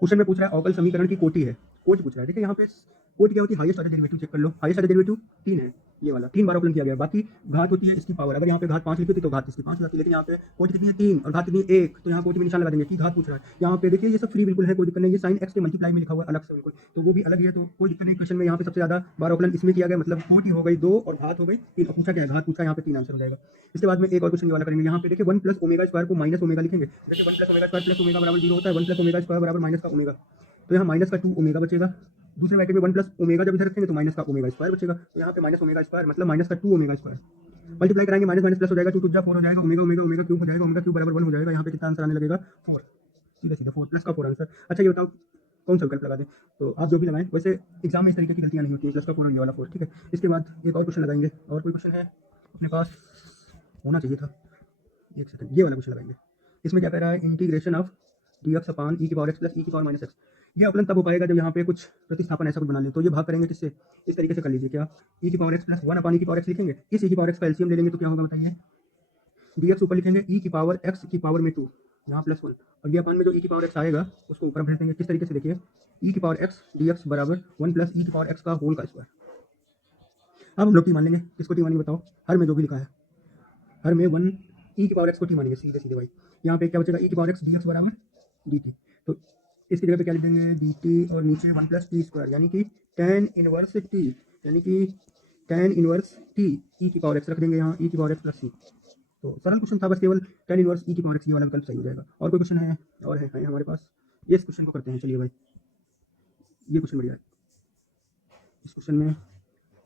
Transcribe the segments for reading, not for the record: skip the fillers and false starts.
Question में पूछ रहा है अवकल समीकरण की कोटि है, कोटि पूछ रहा है। देखिए यहाँ पे कोटि क्या होती है, हाईएस्ट ऑर्डर डेरिवेटिव चेक कर लो। हाईएस्ट ऑर्डर डेरिवेटिव 3 है, ये वाला 3 बार अवकलन किया गया। बाकी घात होती है इसकी पावर, अगर यहाँ पे घात 5 लिखी थी तो घात इसकी 5 हो जाती है, लेकिन यहाँ पे कोटि कितनी है 3 और घात कितनी है 1, तो यहाँ कोटि में निशान लगा देंगे कि घात पूछ रहा है। यहाँ पे देखिए ये सब फ्री बिल्कुल है, कोई दिक्कत नहीं। ये साइन एक्स के मल्टीप्लाई में लिखा हुआ है अलग से बिल्कुल, तो वो भी अलग ही है, तो कोई दिक्कत नहीं। क्वेश्चन में यहाँ पे सबसे ज्यादा बार अवकलन इसमें किया गया, मतलब कोटि हो गई 2 और घात हो गई 3। पूछा क्या है, घात पूछा, यहाँ पे 3 आंसर हो जाएगा। इसके बाद में एक और क्वेश्चन वाला करेंगे। यहाँ पे देखिए 1 प्लस ओमेगा स्क्वायर को माइनस ओमेगा लिखेंगे। देखिए 1 plus omega square plus omega बराबर 0 होता है, 1 प्लस ओमेगा स्क्वायर बराबर माइनस का ओमेगा, तो यहाँ माइनस का 2 ओमेगा बचेगा। दूसरे ब्रैकेट में 1 प्लस ओमेगा जब इधर रखेंगे तो माइनस का ओमेगा स्क्वायर बचेगा, तो यहाँ पे माइनस ओमेगा स्क्वायर मतलब माइनस का 2 ओमेगा स्क्वायर। मल्टीप्लाई कराएंगे, माइनस माइनस प्लस हो जाएगा, 2 टू 4 हो जाएगा, ओमेगा ओमेगा ओमेगा क्यूब हो जाएगा, ओमेगा क्यूब बराबर 1 हो जाएगा। यहाँ पे कितना आंसर आने लगेगा 4, सीधा सीधा 4 प्लस का 4 आंसर। अच्छा ये बताओ कौन सा विकल्प लगा दें, तो आप जो भी लगाएं। वैसे एग्जाम में इस तरीके की गलतियां नहीं होती हैं, प्लस का 4 और ये वाला 4, ठीक है। इसके बाद एक और क्वेश्चन लगाएंगे। और कोई क्वेश्चन है अपने पास, होना चाहिए था, एक सेकंड, ये वाला क्वेश्चन लगाएंगे। इसमें क्या कह रहा है, इंटीग्रेशन ऑफ डी एक्स अपान ई की पावर एक्स प्लस ई की पावर माइनस एक्स। ये अवकलन तब हो पाएगा जब यहाँ पे कुछ प्रतिस्थापन ऐसा कुछ बना लें, तो ये भाग करेंगे किससे, इस तरीके से कर लीजिए। क्या, ई की पावर एक्स प्लस 1 अपान ई की पावर एक्स लिखेंगे, इस ई की पावर एक्स का एलसीएम ले लेंगे तो क्या होगा बताइए। डी एक्स ऊपर लिखेंगे, ई की पावर एक्स की पावर में 2, यहाँ प्लस 1, और ये अपान में जो ई की पावर एक्स आएगा उसको ऊपर भेज देंगे। किस तरीके से देखिए, ई की पावर एक्स डी एक्स बराबर 1 प्लस ई की पावर एक्स का होल का स्क्वायर। अब हम लोग टी मान लेंगे, किसको टी मानेंगे बताओ, हर में जो भी लिखा है, हर में 1 ई की पावर एक्स को टी मानेंगे, सीधे सीधे भाई। यहाँ पे क्या बचेगा, ई की पावर एक्स डी एक्स बराबर डी टी, तो इसकी जगह पे क्या लिख देंगे डी टी, और नीचे 1 प्लस टी स्क्वायर, यानी कि tan इनवर्स टी, यानी कि tan इनवर्स टी ई की पावर एक्स रख देंगे यहाँ, ई की पावर एक्स प्लस सी। तो सरल क्वेश्चन था, बस केवल tan इनवर्स ई की पावर एक्स, ये वाला विकल्प सही हो जाएगा। और कोई क्वेश्चन है, और है हमारे पास, ये इस क्वेश्चन को करते हैं। चलिए भाई, ये क्वेश्चन बढ़िया है। इस क्वेश्चन में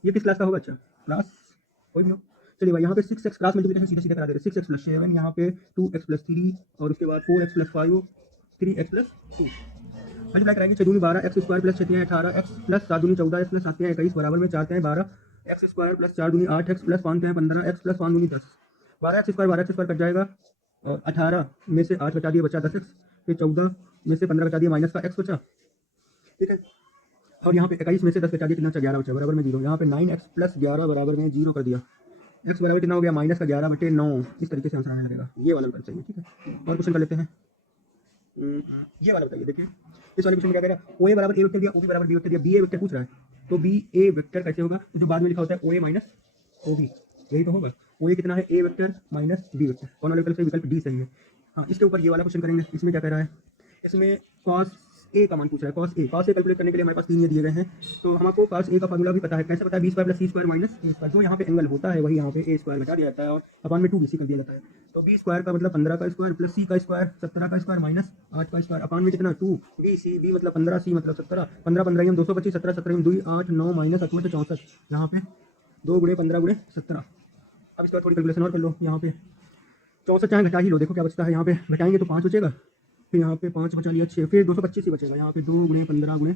ये किस क्लास का होगा, अच्छा क्लास कोई भी हो। चलिए भाई, यहाँ पे 6x क्लास मल्टीप्लिकेशन सीधे सीधे करा दे रहे, 6x प्लस 7, यहाँ पे 2x प्लस 3, और उसके बाद 4x plus 5, 3x plus 2। Multiply कराएंगे, 6 दूनी 12, x square plus 6 18, x plus 7 दूनी 14, एक्स प्लस 7 21 बराबर में 4 12, एक्स स्क्वायर प्लस 4 दूनी 8, एक्स प्लस 5 15, एक्स प्लस 5 दूनी 10। 12 एक्स स्क्वायर कट जाएगा, और 18 में से 8 बचा दिए, बचा 10 एक्स, फिर 14 में से 15 बचा दिए, माइनस का एक्स बचा, ठीक है। और यहाँ पे 21 में से 10 बचा दिया, कितना बचा 11 बचा, बराबर में 0। यहाँ पे 9x प्लस 11 बराबर में 0 कर दिया, x बराबर कितना हो गया, माइनस का 11 बटे 9। इस तरीके से आंसर आने लगेगा, ये वाला विकल्प चाहिए, ठीक है। और क्वेश्चन कर लेते हैं। ये वाला बताइए, देखिए इस वाले क्वेश्चन में क्या कह रहा है, ओ ए बराबर ए वेक्टर दिया, ओ बी बराबर बी वेक्टर दिया, बी ए वेक्टर पूछ रहा है, तो बी ए वेक्टर कैसे होगा, तो जो बाद में लिखा होता है ओ ए माइनस ओ बी, यही तो होगा। ओ ए कितना है, ए वेक्टर माइनस बी वेक्टर, कौन वाला विकल्प सही, विकल्प डी सही है। हाँ, इसके ऊपर ये वाला क्वेश्चन करेंगे। इसमें क्या कह रहा है, इसमें कॉस ए का मान पूछ रहा है, कॉस ए कैलकुलेट करने के लिए हमारे पास 3 ये दिए गए हैं, तो हमको कॉस ए का फार्मूला भी पता है, कैसे पता है, बी स्क्वायर प्लस सी स्क्वायर माइनस ए स्क्वायर, जो यहाँ पे एंगल होता है वही यहाँ पे ए स्क्वायर घटा दिया जाता है, और अपान में 2bc कर दिया जाता है। तो बी स्क्वायर का मतलब 15 का स्क्वायर प्लस सी का स्क्वायर 17 का स्क्वायर माइनस 8 का स्क्वायर, अपान में कितना 2bc, बी मतलब 15, सी मतलब 17, 15 15 225, 17 17 2 8 9 माइनस 8 में 64, यहाँ पे 2 गुणे 15 गुणे 17। अब इसके बाद थोड़ी कैलकुलेशन और कर लो, यहाँ पे 64 चाहे घटा ही लो, देखो क्या बचता है, यहाँ पे घटाएंगे तो 5 बचेगा, फिर यहाँ पे 5 बचा लिया 6, फिर 225 ही बचेगा, यहाँ पे 2 गुणे 15 गुणे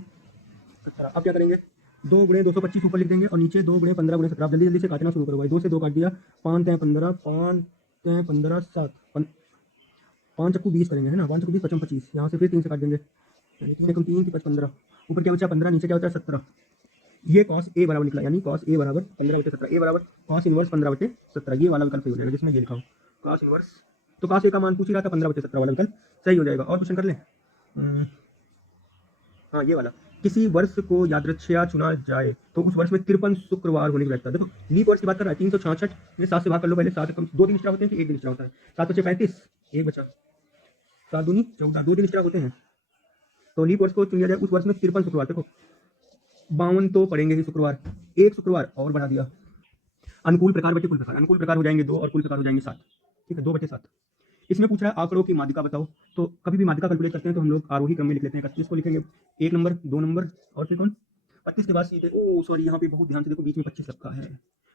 17। अब क्या करेंगे, 2 गुणे 225 ऊपर लिख देंगे, और नीचे 2 गुणे 15 गुणे 17। जल्दी जल्दी से काटना शुरू करो भाई, 2 से 2 काट दिया, 5 तय 15, 5 तय 15 7, 5 चक्कू 20 करेंगे, है ना, 5 चक्कू 20 55 25, यहाँ से फिर 3 से काट देंगे, 3 3 5 15, ऊपर क्या बचा 15, नीचे क्या बचा 17। ये कॉस ए बराबर निकला, यानी कॉस ए बराबर 15/17, ए बराबर कॉस इनवर्स 15/17, ये वाला विकल्प सही हो जाएगा, जिसमें ये लिखा हो कॉस इनवर्स। तो कॉस ए का मान पूछ ही रहा था, 15/17 वाला विकल्प सही हो जाएगा। और क्वेश्चन कर ले, हाँ ये वाला, किसी वर्ष को यादृच्छया चुना जाए तो उस वर्ष में 53 शुक्रवार होने की वैधता। देखो लीप वर्ष की बात कर रहा है, 366 में 7 से भाग कर लो पहले, 7 कम 2 दिन एक्स्ट्रा होते हैं, फिर 1 दिन एक्स्ट्रा होता है, 7 बचे 35, 1 बचा, 7 दूनी 14, 2 दिन एक्स्ट्रा होते हैं। तो लीप वर्ष को चुन लिया जाए, उस वर्ष में 53 शुक्रवार, देखो 52 तो पड़ेंगे ही शुक्रवार, एक शुक्रवार और बढ़ा दिया, अनुकूल प्रकार बटे कुल प्रकार, अनुकूल प्रकार हो जाएंगे 2 और कुल प्रकार हो जाएंगे 7, ठीक है, 2/7। इसमें पूछ रहा है आंकड़ों की माध्यिका बताओ, तो कभी भी माध्यिका कैलकुलेट करते हैं तो हम लोग आरोही क्रम में लिख लेते हैं। 31 को लिखेंगे 1 नंबर 2 नंबर, और फिर कौन 25 के बाद सीधे, ओ सॉरी यहाँ पे बहुत ध्यान से देखो, बीच में 25 रखा है,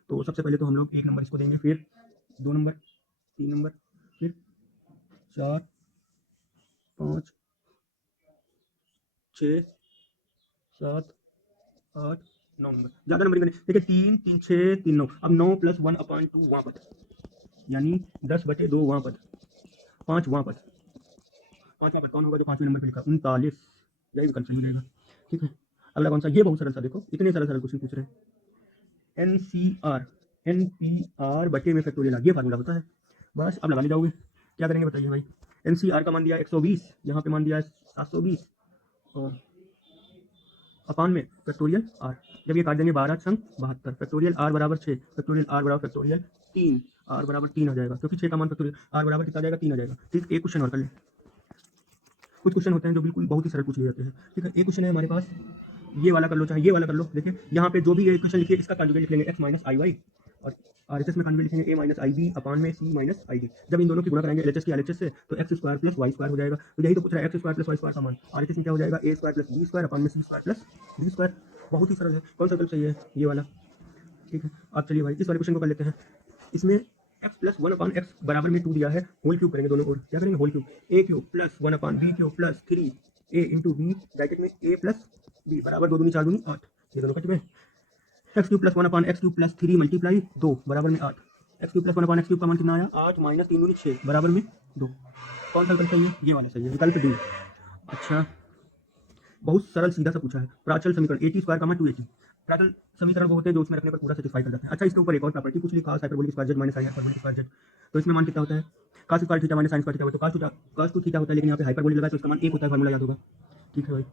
तो सबसे पहले तो हम लोग 1 नंबर इसको देंगे, फिर 2 नंबर 3 नंबर, फिर 4 5 6 7 8 9 नंबर, ज्यादा नंबर करें। देखिए 3 3 6 3 9, अब 9 + 1/2 वहाँ पद, यानी 10/2 वहाँ पद, 5 वहाँ पद, 5वां पद कौन होगा जो 5वें नंबर पे लिखा, 39, यही विकल्प सही हो जाएगा, ठीक है। अगला कौन सा, ये बहुत सरल सा, देखो इतने सरल सरल क्वेश्चन पूछ रहे हैं। एनपीआर बटे में फैक्टोरियल, ये फार्मूला होता है, बस अब लगाने जाओगे, क्या करेंगे बताइए भाई। एनसीआर का मान दिया 120, यहाँ पे मान दिया 720, और अपान में फैक्टोरियल आर। जब ये काट देंगे 12 संग 72, फैक्टोरियल आर बराबर 6, फैक्टोरियल आर बराबर फैक्टोरियल 3, आर बराबर 3 आ जाएगा क्योंकि 6 का मान फैक्टोरियल आर बराबर कितना आ जाएगा 3 आ जाएगा। ठीक, एक क्वेश्चन और कर ले। कुछ क्वेश्चन होते हैं जो बिल्कुल बहुत ही सरल पूछ लिए जाते हैं। ठीक है, एक क्वेश्चन है हमारे पास, ये वाला कर लो चाहे ये वाला कर लो। देखिए यहाँ पे जो भी ये क्वेश्चन लिखिए इसका कॉन्जुगेट लिख लेंगे x माइनस आई वाई, और आरएचएस में कॉन्जुगेट लिखेंगे a माइनस आई बी अपान में c माइनस आई डी। जब इन दोनों की गुणा करेंगे एलएचएस की एलएचएस से तो x square plus y square हो जाएगा। तो यही तो पूछ रहा है, x square plus y square का मान आरएचएस में क्या हो जाएगा, a square plus b square upon में c square plus d square. बहुत ही सरल है। कौन सा विकल्प सही है, ये वाला। ठीक है, अब चलिए भाई इस वाले क्वेश्चन को कर लेते हैं। इसमें x प्लस 1 अपान एक्स बराबर में 2 दिया है, होल क्यूब करेंगे दोनों ओर। क्या करेंगे, whole cube. a cube plus 1 upon b cube plus 3 a into b bracket में a प्लस b बराबर 2 दूनी 4 दूनी 8। ये दोनों कट गए। एक्स क्यूब प्लस 1 अपान एक्स क्यूब प्लस 3 मल्टीप्लाई 2 बराबर में 8। एक्स क्यूब प्लस 1 अपान एक्स क्यूब का मान कितना आया, 8 माइनस 3 दूनी 6 बराबर में 2। कौन सा विकल्प सही है, ये वाला सही है, विकल्प डी। अच्छा, बहुत सरल सीधा सा पूछा है। प्राचल समीकरण 80 स्क्वायर का मान 280। प्राचल समीकरण वो होते हैं जो उसमें रखने पर पूरा सेटिस्फाई कर जाते हैं। अच्छा, इसके ऊपर एक और प्रॉपर्टी पूछ ली, cos hyperbolic square Z minus sin hyperbolic square Z. तो इसमें मान कितना होता है, cos square theta minus sin square theta. तो cos 2 थीटा होता है, लेकिन यहाँ पे हाइपरबोलिक लगा तो इसका मान 1 होता है, फार्मूला याद होगा। ठीक है भाई,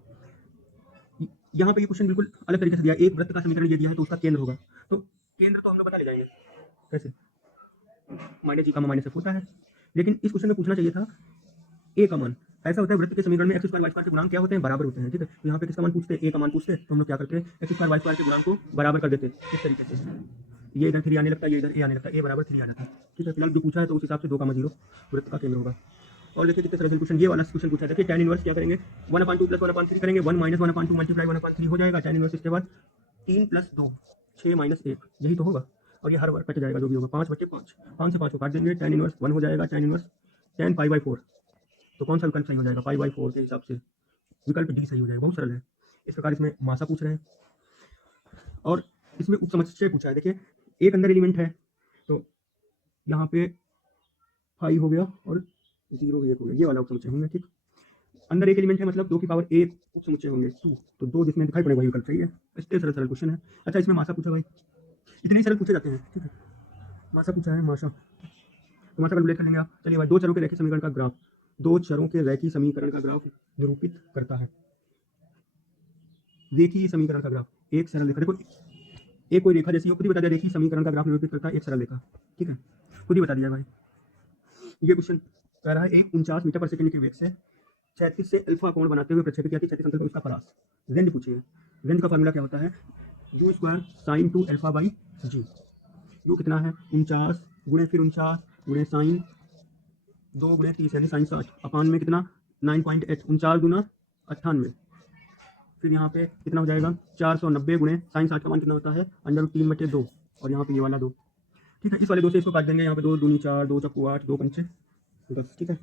यहाँ पे ये क्वेश्चन बिल्कुल अलग तरीके से दिया है। एक वृत्त का समीकरण ये दिया है तो उसका केंद्र होगा, तो केंद्र तो हम लोग बता ले जाएंगे कैसे, माइनस जी का मान माइनस एफ होता है। लेकिन इस क्वेश्चन में पूछना चाहिए था ए का मान। ऐसा होता है वृत्त के समीकरण में एक्स स्क्वायर वाई स्क्वायर के गुणांक क्या होते हैं, बराबर होते हैं। ठीक है, तो यहाँ पे किसका मान पूछते हैं, ए का मान पूछते हैं, तो हम लोग क्या करते हैं, एक्स स्क्वायर वाई स्क्वायर के गुणांक को बराबर कर देते हैं इस तरीके से। ये इधर 3 आने लगता है, ये इधर ए आने लगता है, ए बराबर 3 आ जाता है। ठीक है, फिलहाल जो पूछा है तो उस हिसाब से 2 0 वृत्त का केंद्र होगा। और देखिए कितने सरल क्वेश्चन, ये वाला क्वेश्चन पूछा है। देखिए tan इनवर्स क्या करेंगे, 1/2 प्लस 1/3 करेंगे, 1 माइनस 1/2 मल्टीप्लाई 1/3 हो जाएगा tan इनवर्स। इसके बाद 3 प्लस 2 6 माइनस 1, यही तो होगा। और ये हर बार कट जाएगा जो भी होगा, 5/5, 5 से 5 को काट देंगे, tan इनवर्स 1 हो जाएगा, tan इनवर्स tan π/4। तो कौन सा विकल्प सही हो जाएगा, π/4 के हिसाब से विकल्प डी सही हो जाएगा। बहुत सरल है। इस प्रकार इसमें मासा पूछ रहे हैं और इसमें उपसमुच्चय पूछा है। देखिए एक अंदर एलिमेंट है तो यहाँ पे 5 हो गया और 0 1 हो गया, ये वाला उपसमुच्चय होंगे। ठीक, अंदर एक एलिमेंट है मतलब 2 की पावर 1 उपसमुच्चय होंगे 2, तो 2 जिसमें दिखाई पड़ेगा वही विकल्प सही है। इतने सरल सरल क्वेश्चन है। अच्छा, इसमें मासा पूछा भाई, इतने ही सरल पूछे जाते हैं। ठीक है, मासा पूछा है, मासा तो मासा कैलकुलेट कर लेंगे आप। चलिए भाई, दो चरों के रैखिक समीकरण का ग्राफ, दो चरों के रैखिक समीकरण का ग्राफ निरूपित करता है। रेखीय समीकरण का ग्राफ, एक सरल रेखा, देखो एक कोई रेखा जैसी हो, खुद ही बता दिया रेखीय समीकरण का ग्राफ निरूपित करता है एक सरल रेखा। ठीक है, खुद ही बता दिया भाई। ये क्वेश्चन कह रहा है एक 49 मीटर पर सेकंड के वेग से 36 से अल्फा कोण बनाते हुए प्रक्षेपित किया 36 अंतर पर उसका परास। रेंज पूछिए। रेंज का फार्मूला क्या होता है, u square sine 2 alpha by g. U कितना है, 49 गुणे फिर 49 गुणे साइन 2 गुणे 30 यानी साइन 60 अपान में कितना 9.8, 49 गुना 98, फिर यहाँ पे कितना हो जाएगा 490 गुणे साइन 60 का मान कितना होता है √3/2, और यहाँ पे ये वाला 2। ठीक है, इस वाले 2 से इसको काट देंगे, यहाँ पे 2 दूनी 4, 2 चक्कू 8, 2 पंचे 10। ठीक है,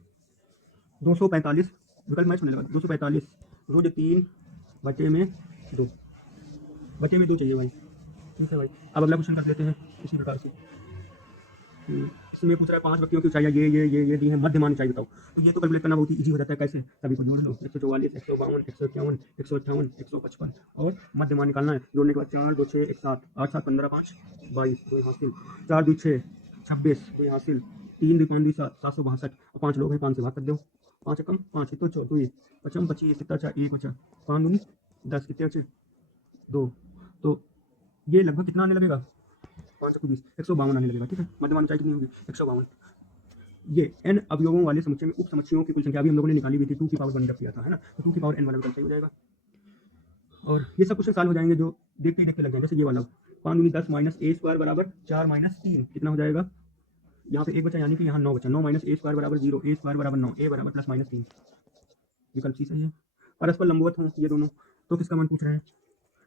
245 विकल्प मैच होने लगा, 245 रोज 3/2 बचे में 2 चाहिए भाई। ठीक है भाई, अब अगला क्वेश्चन कर लेते हैं इसी प्रकार से। इसमें पूछ रहा है 5 व्यक्तियों की ऊंचाई ये दी है, मध्यमान ऊंचाई बताओ। तो ये तो कैलकुलेट करना बहुत ही इजी हो जाता है। कैसे, सभी को जोड़ लो, 144 152 151 158 155 और मध्यमान निकालना है। जोड़ने के बाद 4 2 6 1 7 8 7 15 5 22 2 हासिल, 4 2 6 26 2 हासिल, 3 2 5 2 7 762 और 5 लोग हैं, 5 से भाग कर दो, 5 कम 5 तो 2 2 55 25 कितना अच्छा 1 बचा, 5 दूनी 10 कितने बचे 2। तो ये लगभग कितना आने लगेगा 5 20 152 आने लगेगा। ठीक है, मध्यमान ऊंचाई कितनी होगी 152। ये n अवयवों वाले समुच्चय में उप समुच्चयों की कुल संख्या भी हम लोगों ने निकाली हुई थी, 2 की पावर 1 रख दिया था, है ना। तो 2 की पावर n वाला विकल्प सही हो जाएगा। और ये सब क्वेश्चन सॉल्व हो जाएंगे जो देखते ही देखते लग जाएंगे। जैसे ये वाला 5 दूनी 10 माइनस a स्क्वायर बराबर 4 माइनस 3 कितना हो जाएगा, यहाँ पे 1 बचा यानी कि यहाँ 9 बचा, 9 माइनस a स्क्वायर बराबर 0, a स्क्वायर बराबर 9, a बराबर प्लस माइनस 3, विकल्प सी सही है। परस्पर लंबवत हों ये दोनों, तो किसका मान पूछ रहे हैं।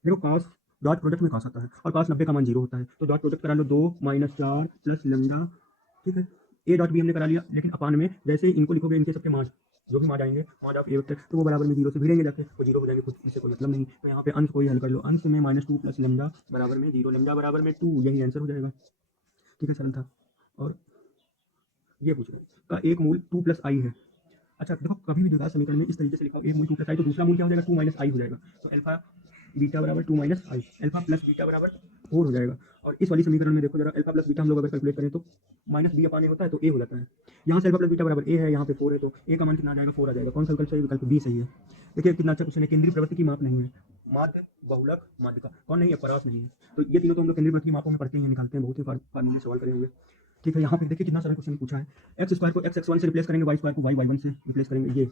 देखो कॉस डॉट प्रोडक्ट में कॉस आता है और कॉस 90 का मान 0 होता है, तो डॉट प्रोडक्ट करा लो 2 माइनस 4 प्लस लैम्डा। ठीक है, ए डॉट बी हमने करा लिया, लेकिन अपान में जैसे इनको लिखोगे इनके सबके मार्ज जो भी मार्ज आएंगे मार्ज ऑफ ए वेक्टर, तो वो बराबर में 0 से भिड़ेंगे जाके, वो 0 हो जाएंगे, कुछ इससे कोई मतलब नहीं। तो यहाँ पे अंश कोई हल कर लो, अंश में -2 प्लस लैम्डा बराबर में 0, लैम्डा बराबर में 2, यही आंसर हो जाएगा। ठीक है, सरल था। और ये पूछ रहे का एक मूल 2 प्लस आई है। अच्छा देखो, कभी भी द्विघात समीकरण में इस तरीके से लिखा एक मूल 2 प्लस आई, तो दूसरा मूल क्या हो जाएगा 2 माइनस आई हो जाएगा। तो अल्फा बीटा बराबर 2 माइनस आई, अल्फा प्लस बीटा बराबर 4 हो जाएगा। और इस वाली समीकरण में देखो जरा, अल्फा प्लस बीटा हम लोग अगर कैलकुलेट करें तो माइनस बी अपान ए होता है, तो ए हो जाता है। यहाँ से अल्फा प्लस बीटा बराबर ए है, यहाँ पे 4 है, तो ए का मान कितना आ जाएगा, 4 आ जाएगा। कौन सा विकल्प सही है, विकल्प बी सही है। देखिए कितना अच्छा क्वेश्चन है। केंद्रीय प्रवृत्ति की माप नहीं है, माध्य बहुलक माध्यिका कौन नहीं है, परास नहीं है। तो ये तीनों तो हम लोग केंद्रीय प्रवृत्ति की मापों में पढ़ते हैं, निकालते हैं, बहुत ही फार्मूले सवाल करे हुए। ठीक है, यहाँ पे देखिए कितना सरल क्वेश्चन पूछा है। एक्स स्क्वायर को एक्स x1 से रिप्लेस करेंगे, वाई स्क्वायर को वाई y1 से रिप्लेस करेंगे। ये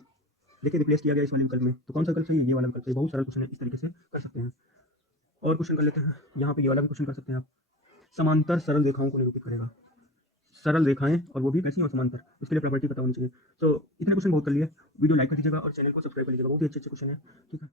देखिए रिप्लेस किया गया इस वाले विकल्प में, तो कौन सा विकल्प सही है, ये वाला विकल्प सही है। बहुत सरल क्वेश्चन है, इस तरीके से कर सकते हैं। और क्वेश्चन कर लेते हैं, यहाँ पे ये वाला भी क्वेश्चन कर सकते हैं आप। समांतर सरल रेखाओं को निरूपित करेगा, सरल रेखाएं और वो भी कैसी हो, समांतर, इसके लिए प्रॉपर्टी पता होनी चाहिए। तो इतने क्वेश्चन बहुत कर लिए। वीडियो लाइक कर दीजिएगा और चैनल को सब्सक्राइब कर लीजिएगा, बहुत ही अच्छे अच्छे क्वेश्चन है। ठीक है।